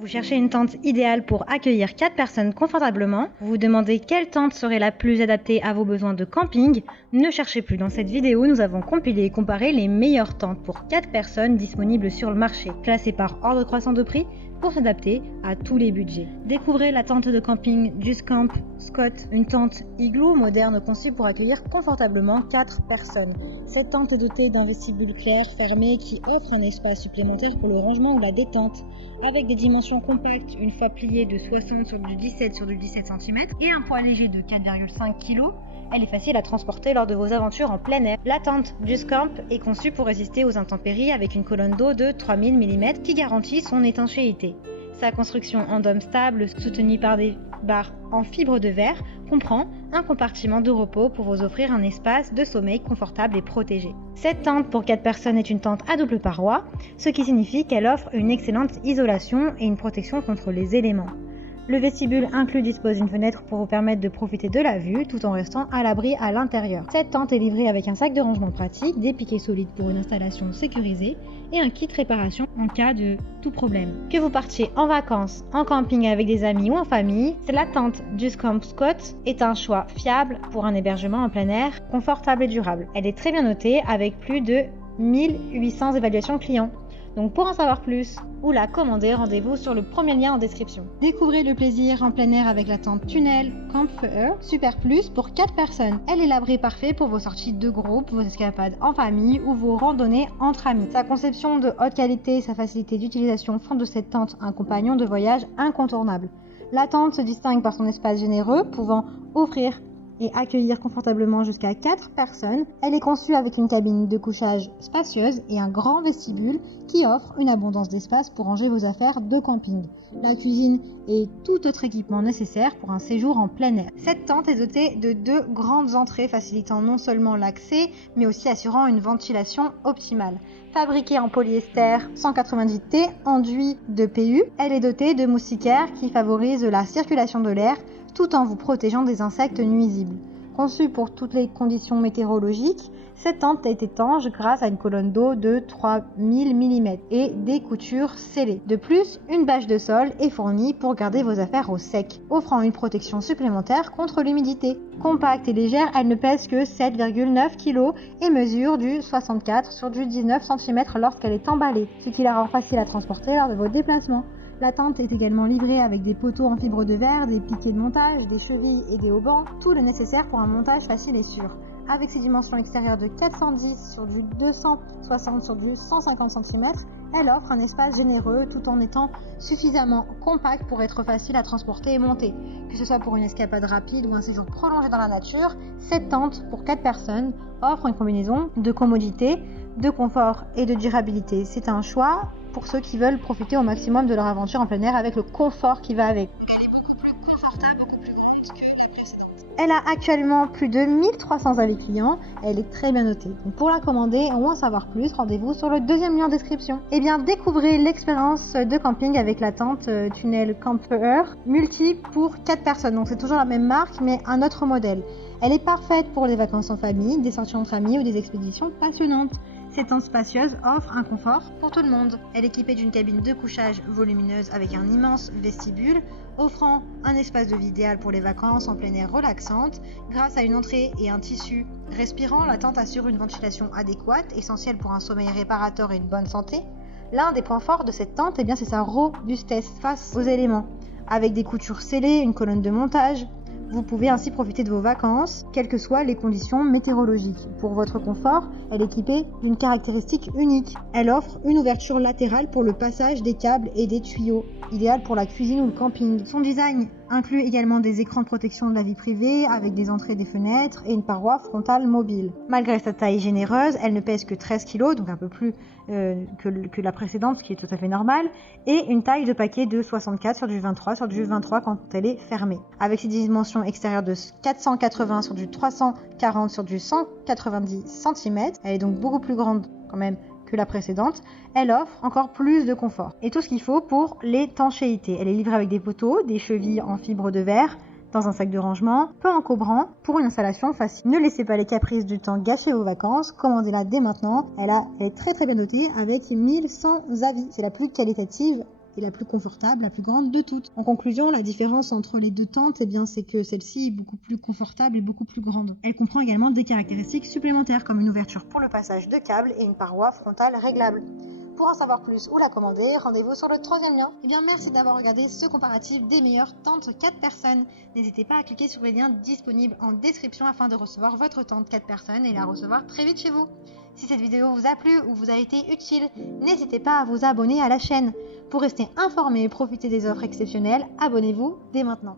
Vous cherchez une tente idéale pour accueillir 4 personnes confortablement. Vous vous demandez quelle tente serait la plus adaptée à vos besoins de camping. Ne cherchez plus. Dans cette vidéo, nous avons compilé et comparé les meilleures tentes pour 4 personnes disponibles sur le marché, classées par ordre croissant de prix pour s'adapter à tous les budgets. Découvrez la tente de camping Justcamp Scott, une tente igloo moderne conçue pour accueillir confortablement 4 personnes. Cette tente est dotée d'un vestibule clair fermé qui offre un espace supplémentaire pour le rangement ou la détente, avec des dimensions compactes une fois pliée de 60 sur du 17 cm et un poids léger de 4,5 kg. Elle est facile à transporter lors de vos aventures en plein air. La tente Justcamp est conçue pour résister aux intempéries avec une colonne d'eau de 3000 mm qui garantit son étanchéité. Sa construction en dôme stable, soutenue par des barres en fibre de verre, comprend un compartiment de repos pour vous offrir un espace de sommeil confortable et protégé. Cette tente pour 4 personnes est une tente à double paroi, ce qui signifie qu'elle offre une excellente isolation et une protection contre les éléments. Le vestibule inclus dispose d'une fenêtre pour vous permettre de profiter de la vue tout en restant à l'abri à l'intérieur. Cette tente est livrée avec un sac de rangement pratique, des piquets solides pour une installation sécurisée et un kit réparation en cas de tout problème. Que vous partiez en vacances, en camping avec des amis ou en famille, la tente Justcamp Scott est un choix fiable pour un hébergement en plein air, confortable et durable. Elle est très bien notée avec plus de 1800 évaluations clients. Donc pour en savoir plus ou la commander, rendez-vous sur le premier lien en description. Découvrez le plaisir en plein air avec la tente Tunnel Campfire Super Plus pour 4 personnes. Elle est l'abri parfait pour vos sorties de groupe, vos escapades en famille ou vos randonnées entre amis. Sa conception de haute qualité et sa facilité d'utilisation font de cette tente un compagnon de voyage incontournable. La tente se distingue par son espace généreux, pouvant offrir et accueillir confortablement jusqu'à 4 personnes. Elle est conçue avec une cabine de couchage spacieuse et un grand vestibule qui offre une abondance d'espace pour ranger vos affaires de camping. La cuisine et tout autre équipement nécessaire pour un séjour en plein air. Cette tente est dotée de 2 grandes entrées facilitant non seulement l'accès, mais aussi assurant une ventilation optimale. Fabriquée en polyester 190T enduit de PU, elle est dotée de moustiquaires qui favorisent la circulation de l'air tout en vous protégeant des insectes nuisibles. Conçue pour toutes les conditions météorologiques, cette tente est étanche grâce à une colonne d'eau de 3000 mm et des coutures scellées. De plus, une bâche de sol est fournie pour garder vos affaires au sec, offrant une protection supplémentaire contre l'humidité. Compacte et légère, elle ne pèse que 7,9 kg et mesure du 64 sur du 19 cm lorsqu'elle est emballée, ce qui la rend facile à transporter lors de vos déplacements. La tente est également livrée avec des poteaux en fibre de verre, des piquets de montage, des chevilles et des haubans, tout le nécessaire pour un montage facile et sûr. Avec ses dimensions extérieures de 410 sur du 260 sur du 150 cm, elle offre un espace généreux tout en étant suffisamment compact pour être facile à transporter et monter. Que ce soit pour une escapade rapide ou un séjour prolongé dans la nature, cette tente pour 4 personnes offre une combinaison de commodité, de confort et de durabilité. C'est un choix pour ceux qui veulent profiter au maximum de leur aventure en plein air avec le confort qui va avec. Elle est beaucoup plus confortable, beaucoup plus grande que les précédentes. Elle a actuellement plus de 1300 avis clients, elle est très bien notée. Donc pour la commander ou en savoir plus, rendez-vous sur le deuxième lien en description. Et bien découvrez l'expérience de camping avec la tente Tunnel Campfire Multi pour 4 personnes. Donc c'est toujours la même marque mais un autre modèle. Elle est parfaite pour les vacances en famille, des sorties entre amis ou des expéditions passionnantes. Cette tente spacieuse offre un confort pour tout le monde. Elle est équipée d'une cabine de couchage volumineuse avec un immense vestibule, offrant un espace de vie idéal pour les vacances en plein air relaxante. Grâce à une entrée et un tissu respirant, la tente assure une ventilation adéquate, essentielle pour un sommeil réparateur et une bonne santé. L'un des points forts de cette tente, c'est sa robustesse face aux éléments. Avec des coutures scellées, une colonne de montage, vous pouvez ainsi profiter de vos vacances, quelles que soient les conditions météorologiques. Pour votre confort, elle est équipée d'une caractéristique unique. Elle offre une ouverture latérale pour le passage des câbles et des tuyaux, idéal pour la cuisine ou le camping. Son design inclut également des écrans de protection de la vie privée avec des entrées et des fenêtres et une paroi frontale mobile. Malgré sa taille généreuse, elle ne pèse que 13 kg, donc un peu plus que la précédente, ce qui est tout à fait normal, et une taille de paquet de 64 sur du 23 quand elle est fermée. Avec ses dimensions extérieures de 480 sur du 340 sur du 190 cm, elle est donc beaucoup plus grande quand même que la précédente, elle offre encore plus de confort et tout ce qu'il faut pour l'étanchéité. Elle est livrée avec des poteaux, des chevilles en fibre de verre, dans un sac de rangement, peu encombrant pour une installation facile. Ne laissez pas les caprices du temps gâcher vos vacances, commandez-la dès maintenant. Elle est très très bien notée avec 1100 avis. C'est la plus qualitative et la plus confortable, la plus grande de toutes. En conclusion, la différence entre les deux tentes, c'est que celle-ci est beaucoup plus confortable et beaucoup plus grande. Elle comprend également des caractéristiques supplémentaires comme une ouverture pour le passage de câbles et une paroi frontale réglable. Pour en savoir plus ou la commander, rendez-vous sur le 3e lien. Merci d'avoir regardé ce comparatif des meilleures tentes 4 personnes. N'hésitez pas à cliquer sur les liens disponibles en description afin de recevoir votre tente 4 personnes et la recevoir très vite chez vous. Si cette vidéo vous a plu ou vous a été utile, n'hésitez pas à vous abonner à la chaîne. Pour rester informé et profiter des offres exceptionnelles, abonnez-vous dès maintenant.